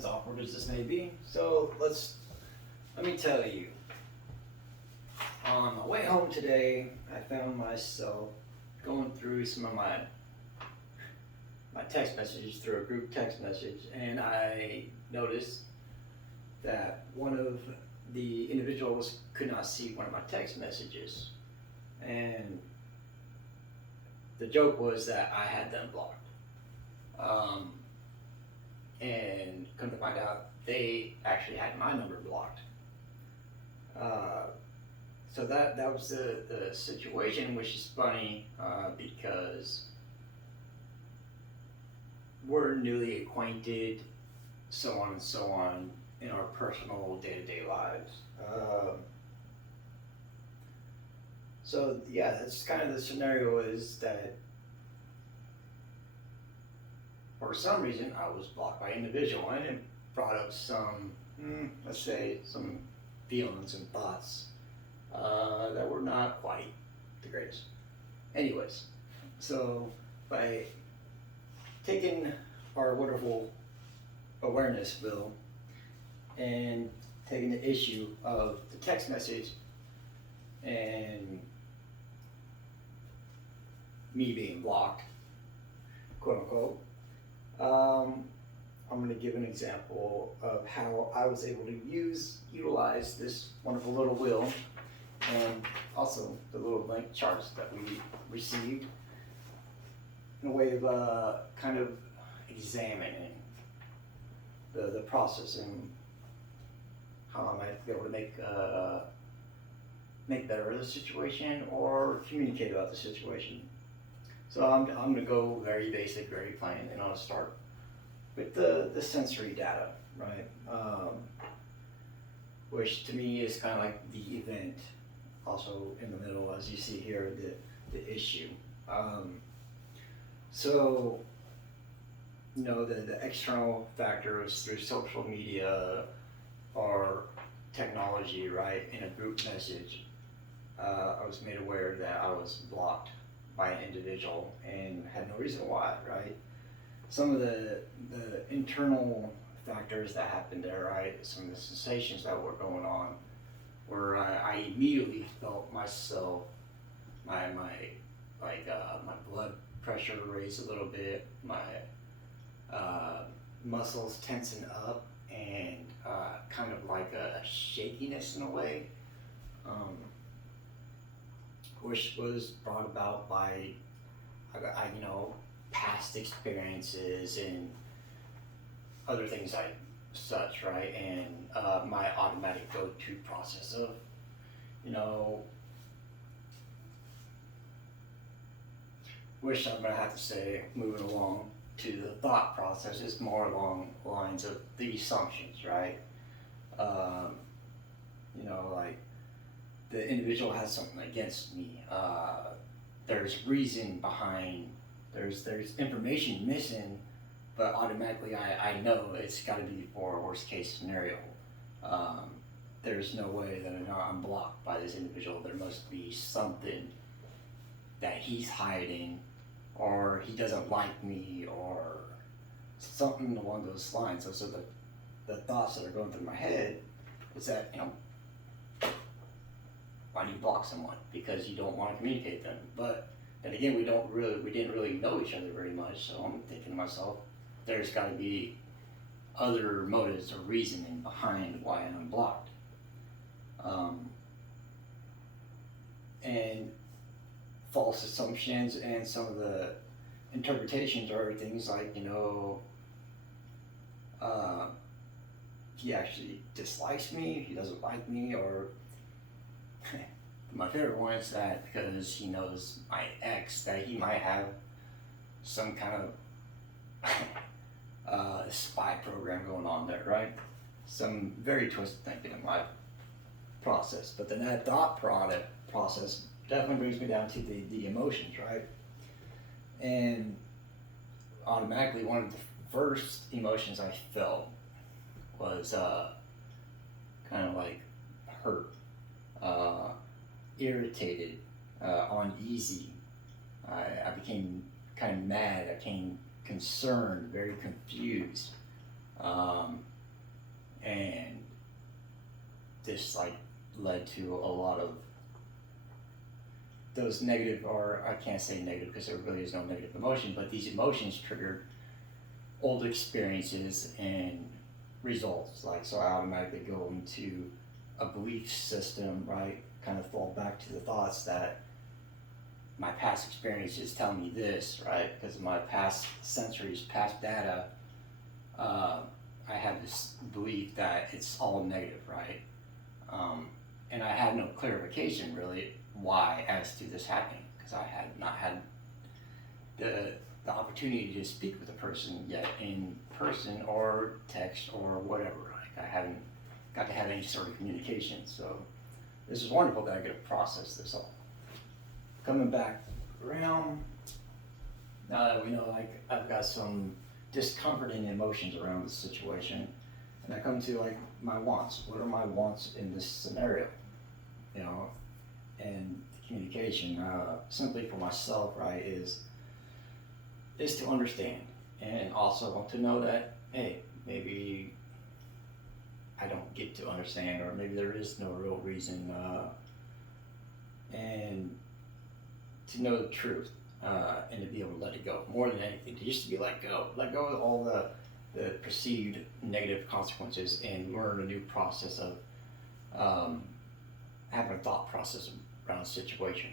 as awkward as this may be. So let me tell you. On my way home today, I found myself going through some of my text messages through a group text message, and I noticed that one of the individuals could not see one of my text messages, and the joke was that I had them blocked. And come to find out, they actually had my number blocked. So that was the situation, which is funny because we're newly acquainted, so on and so on, in our personal day-to-day lives. So yeah, that's kind of the scenario, is that for some reason I was blocked by an individual, and it brought up some, let's say, some feelings and thoughts that were not quite the greatest. Anyways, so by taking our wonderful awareness bill and taking the issue of the text message and me being blocked, quote unquote, I'm going to give an example of how I was able to utilize this wonderful little wheel, and also the little blank charts that we received, in a way of kind of examining the process and how I might be able to make better of the situation or communicate about the situation. So I'm going to go very basic, very plain, and I'll start with the sensory data, right? Which to me is kind of like the event, also in the middle, as you see here, the issue. So, you know, the external factors through social media or technology, right? In a group message, I was made aware that I was blocked by an individual and had no reason why, right? Some of the internal factors that happened there, right? Some of the sensations that were going on, where I immediately felt myself, my blood pressure raise a little bit, my muscles tensing up, and kind of like a shakiness in a way, which was brought about by past experiences and other things like such, right? And my automatic go-to process of, which I'm gonna have to say, moving along to the thought process, is more along the lines of the assumptions, right? Like the individual has something against me. There's reason behind. There's information missing, but automatically I know it's got to be for a worst case scenario. There's no way that I'm blocked by this individual. There must be something that he's hiding, or he doesn't like me, or something along those lines. Those are the thoughts that are going through my head. Is that, why do you block someone? Because you don't want to communicate them. But then again, we didn't really know each other very much. So I'm thinking to myself, there's got to be other motives or reasoning behind why I'm blocked. And false assumptions and some of the interpretations are things like, he actually dislikes me, he doesn't like me, or my favorite one is that because he knows my ex, that he might have some kind of spy program going on there, right? Some very twisted thinking in my process. But then that thought process definitely brings me down to the emotions, right? And automatically, one of the first emotions I felt was kind of like hurt, irritated, uneasy. I became kind of mad. I became concerned, very confused. um, and this like led to a lot of those negative, or I can't say negative because there really is no negative emotion, but these emotions triggered old experiences and results. Like, so I automatically go into a belief system, right? Kind of fall back to the thoughts that my past experiences tell me this, right? Because of my past centuries, past data, I have this belief that it's all negative, right? And I had no clarification really why as to this happening, because I had not had the opportunity to speak with a person yet in person or text or whatever. Like, I haven't got to have any sort of communication. So this is wonderful that I get to process this all. Coming back around, now that we know, like, I've got some discomforting emotions around the situation, and I come to like my wants. What are my wants in this scenario? You know, and communication, simply for myself, right, is to understand, and also want to know that, hey, maybe I don't get to understand, or maybe there is no real reason, and to know the truth, and to be able to let it go more than anything. To just be let go of all the perceived negative consequences, and learn a new process of having a thought process around a situation.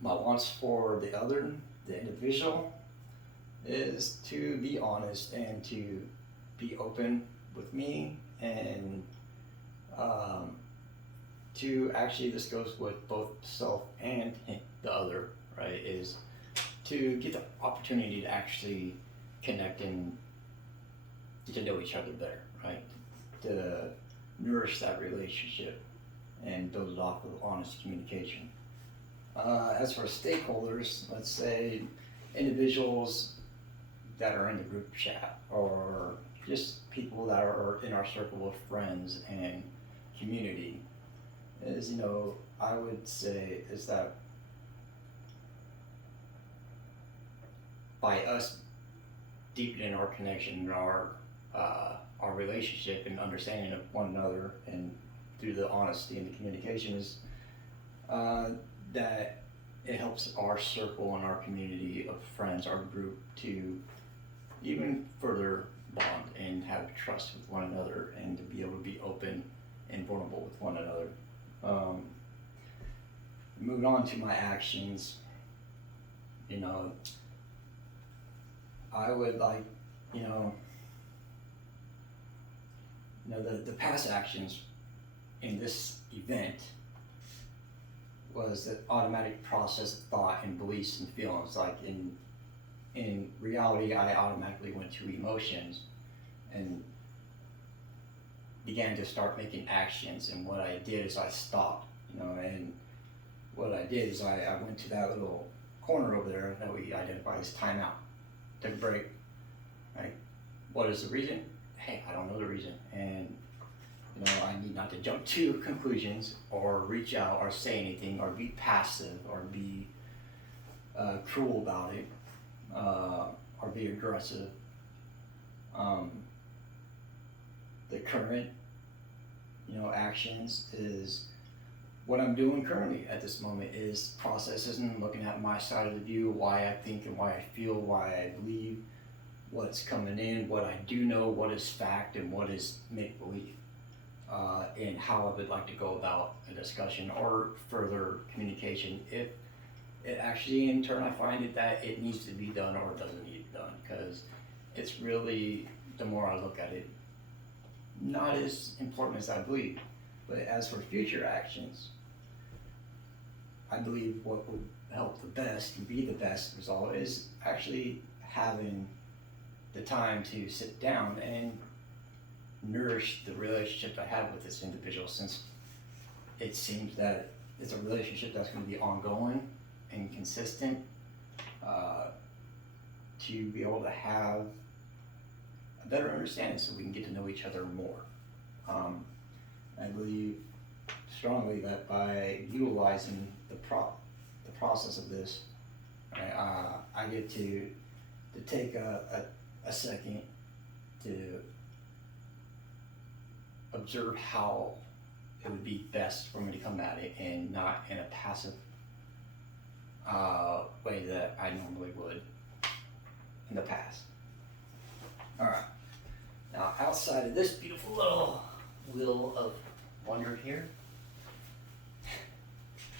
My wants for the individual, is to be honest and to be open with me, and to actually, this goes with both self and the other, right, is to get the opportunity to actually connect and get to know each other better, right? To nourish that relationship and build it off of honest communication. As for stakeholders, let's say individuals that are in the group chat, or just people that are in our circle of friends and community, is, you know, I would say is that by us deepening our connection and our relationship and understanding of one another, and through the honesty and the communication, is that it helps our circle and our community of friends, our group, to even further bond and have trust with one another, and to be able to be open and vulnerable with one another. Moving on to my actions, you know, I would like, the past actions in this event was the automatic process of thought and beliefs and feelings. Like, in reality, I automatically went to emotions and began to start making actions. And what I did is I stopped, and what I did is I went to that little corner over there that we identify as timeout. Took a break. Right? What is the reason? Hey, I don't know the reason. And I need not to jump to conclusions or reach out or say anything or be passive or be cruel about it, or be aggressive. The current, actions is what I'm doing currently at this moment, is processes and looking at my side of the view, why I think and why I feel, why I believe, what's coming in, what I do know, what is fact and what is make-believe, and how I would like to go about a discussion or further communication if it actually, in turn, I find it that it needs to be done or doesn't need to be done, because it's really, the more I look at it, not as important as I believe. But as for future actions, I believe what would help the best and be the best result is actually having the time to sit down and nourish the relationship I have with this individual, since it seems that it's a relationship that's going to be ongoing and consistent, to be able to have a better understanding so we can get to know each other more. I believe strongly that by utilizing the process of this, I get to take a second to observe how it would be best for me to come at it, and not in a passive way that I normally would in the past. Alright, now outside of this beautiful little wheel of wonder here,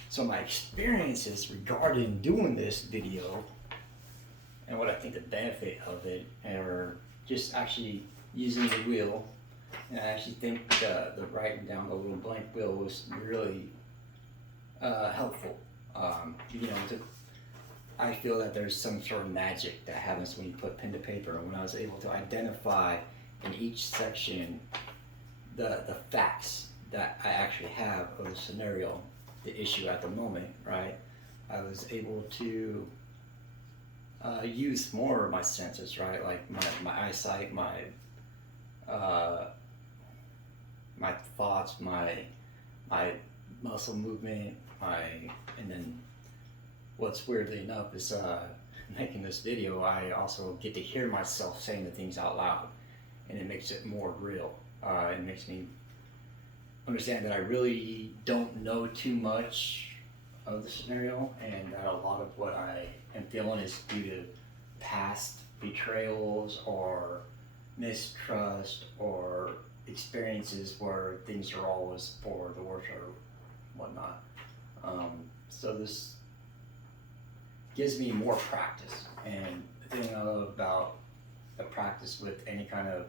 so my experiences regarding doing this video and what I think the benefit of it are just actually using the wheel. And I actually think the writing down the little blank wheel was really helpful. I feel that there's some sort of magic that happens when you put pen to paper. And when I was able to identify in each section the facts that I actually have of the scenario, the issue at the moment, right? I was able to use more of my senses, right? Like my eyesight, my thoughts, my muscle movement, and then what's weirdly enough is making this video, I also get to hear myself saying the things out loud, and it makes it more real. It makes me understand that I really don't know too much of the scenario, and that a lot of what I am feeling is due to past betrayals or mistrust or experiences where things are always for the worse or whatnot. So this gives me more practice, and the thing about the practice with any kind of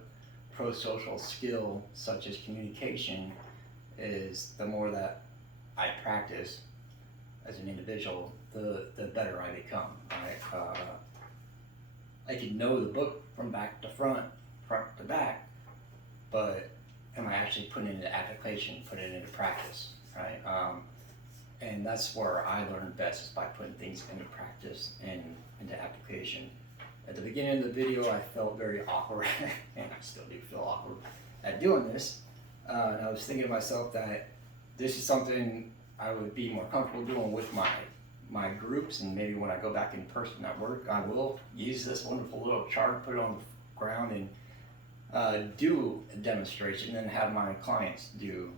pro-social skill such as communication is the more that I practice as an individual, the better I become. Right? I can know the book from back to front to back, but am I actually putting it into application, putting it into practice, right? And that's where I learn best, is by putting things into practice and into application. At the beginning of the video, I felt very awkward, and I still do feel awkward at doing this. And I was thinking to myself that this is something I would be more comfortable doing with my groups, and maybe when I go back in person at work, I will use this wonderful little chart, put it on the ground, and do a demonstration, and have my clients do,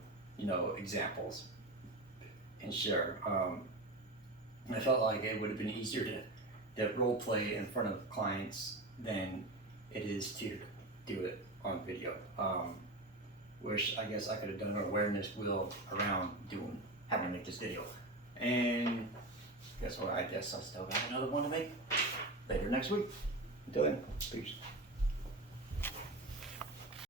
examples and share. And I felt like it would have been easier to role play in front of clients than it is to do it on video. Which I guess I could have done an awareness wheel around having to make this video. And guess what? I guess I still got another one to make later next week. Until then, peace.